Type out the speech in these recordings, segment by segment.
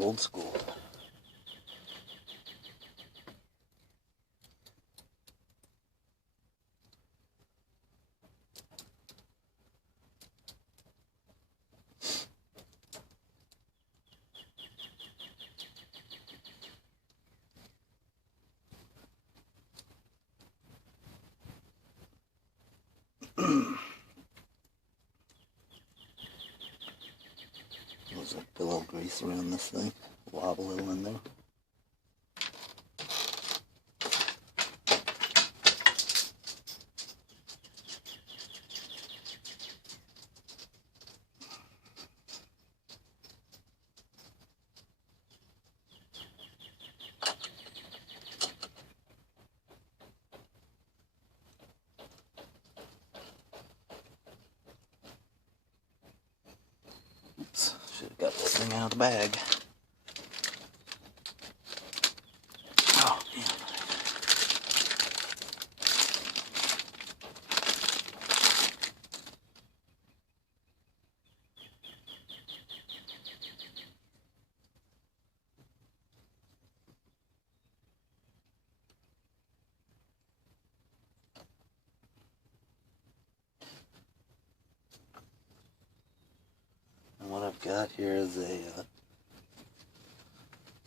Old school. There's a pillow grease around this thing. Wobble a little in there. Oops, should have got this thing out of the bag. Oh, yeah. And what I've got here is a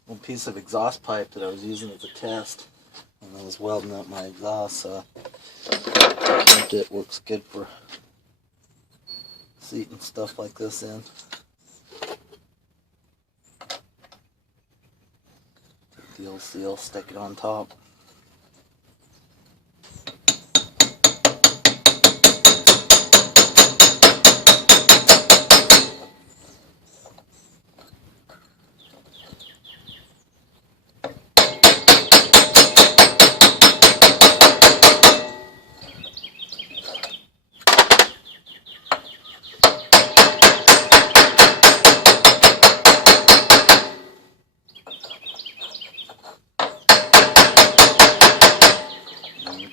little piece of exhaust pipe that I was using as a test, and I was welding up my exhaust, so I think it works good for seating stuff like this in. Take the old seal, stick it on top.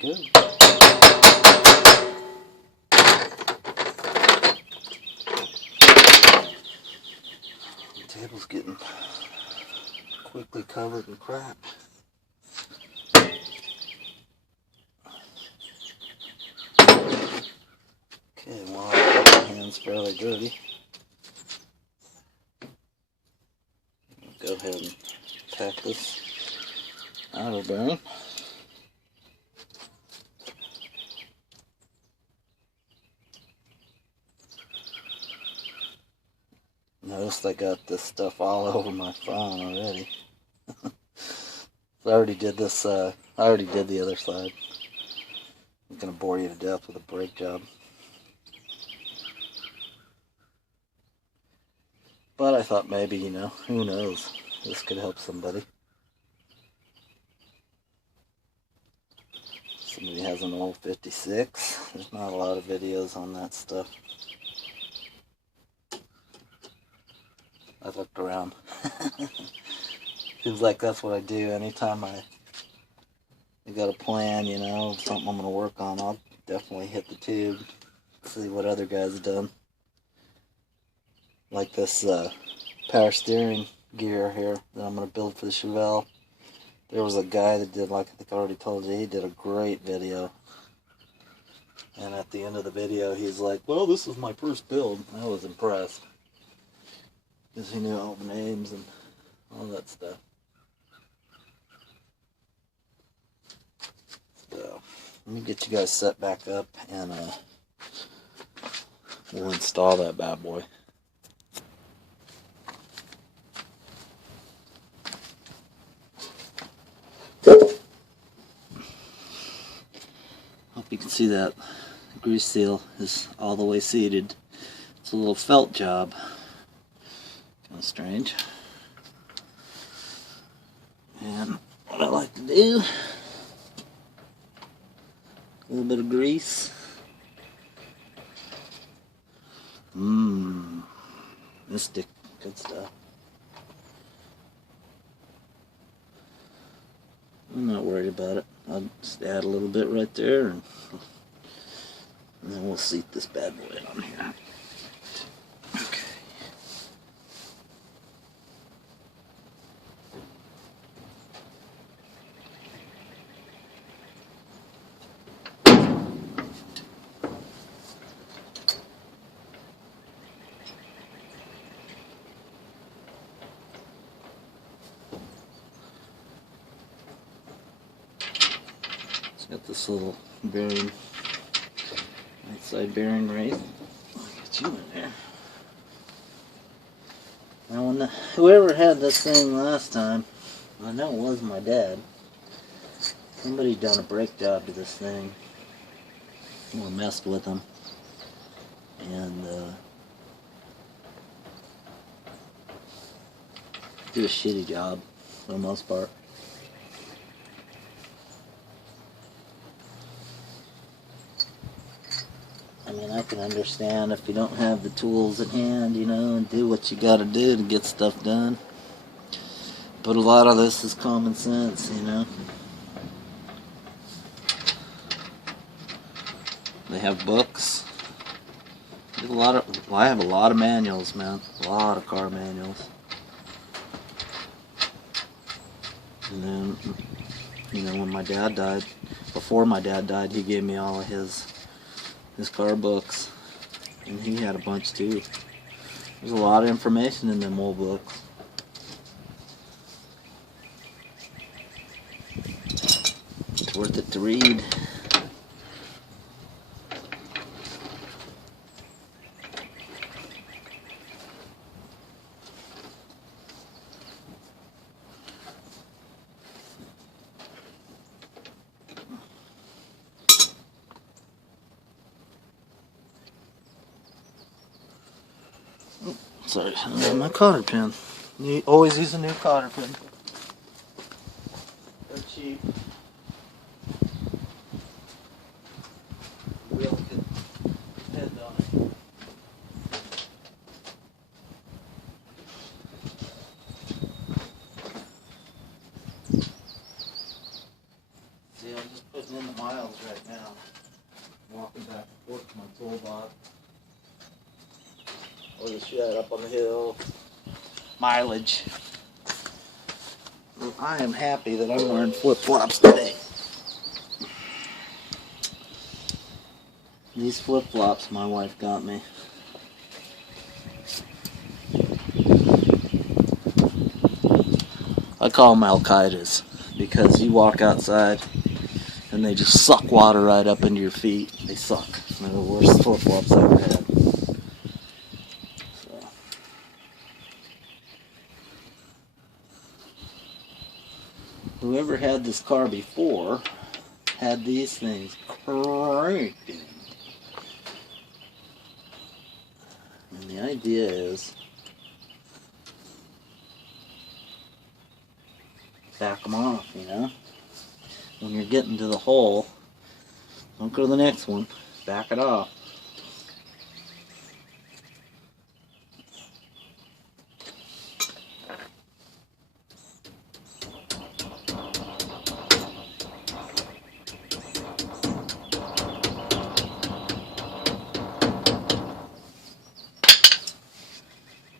Good. The table's getting quickly covered in crap. Okay, well, I've got my hands fairly dirty. I'll go ahead and tack this outer bearing. Noticed I got this stuff all over my phone already. I already did this, I already did the other side. I'm gonna bore you to death with a brake job. But I thought maybe, you know, who knows, this could help somebody. Somebody has an old 56. There's not a lot of videos on that stuff. I looked around. Seems like that's what I do anytime I got a plan, you know, something I'm going to work on. I'll definitely hit the tube, see what other guys have done. Like this power steering gear here that I'm going to build for the Chevelle. There was a guy that did, like I think I already told you, he did a great video. And at the end of the video, he's like, well, this was my first build. I was impressed. Because he knew all the names and all that stuff. So, let me get you guys set back up and we'll install that bad boy. Hope you can see that the grease seal is all the way seated. It's a little felt job. Kind of strange. And what I like to do, a little bit of grease. Mystic, good stuff. I'm not worried about it. I'll just add a little bit right there, and then we'll seat this bad boy on here. Okay. Got this little bearing, right side bearing race. I'll get you in there. Now, when whoever had this thing last time, I know it was my dad. Somebody done a break job to this thing, or messed with them, and did a shitty job for the most part. I mean, I can understand if you don't have the tools at hand, you know, and do what you gotta do to get stuff done. But a lot of this is common sense, you know. They have books. Well, I have a lot of manuals, man. A lot of car manuals. And then, you know, when my dad died, before my dad died, he gave me all of his car books. And he had a bunch too. There's a lot of information in them old books. It's worth it to read. Sorry, my cotter pin. You always use a new cotter pin. They're cheap. Wheel could depend on it. See, I'm just putting in the miles right now. Walking back and forth to my toolbox. Or the shed up on the hill. Mileage. Well, I am happy that I'm wearing flip-flops today. These flip-flops my wife got me. I call them Al-Qaeda's because you walk outside and they just suck water right up into your feet. They suck. They're the worst flip-flops I ever had. Whoever had this car before had these things cranking. And the idea is back them off, you know? When you're getting to the hole, don't go to the next one, back it off.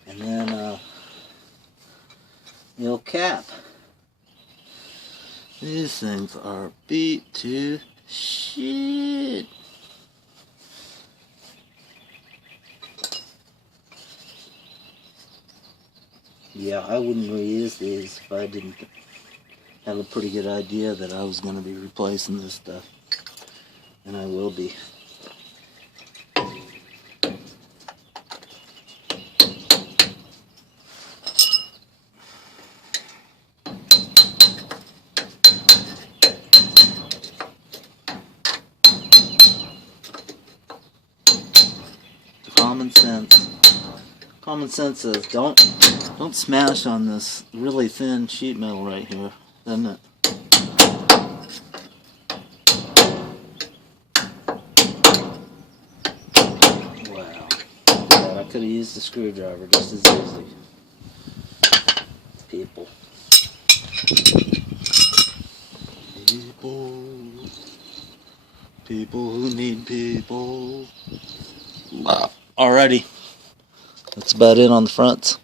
And then the old cap. These things are beat to shit. Yeah, I wouldn't reuse these if I didn't have a pretty good idea that I was going to be replacing this stuff. And I will be. Common sense. Common sense says don't smash on this really thin sheet metal right here, doesn't it? Wow. I could have used a screwdriver just as easily. People. People who need people. Alrighty. That's about it on the fronts.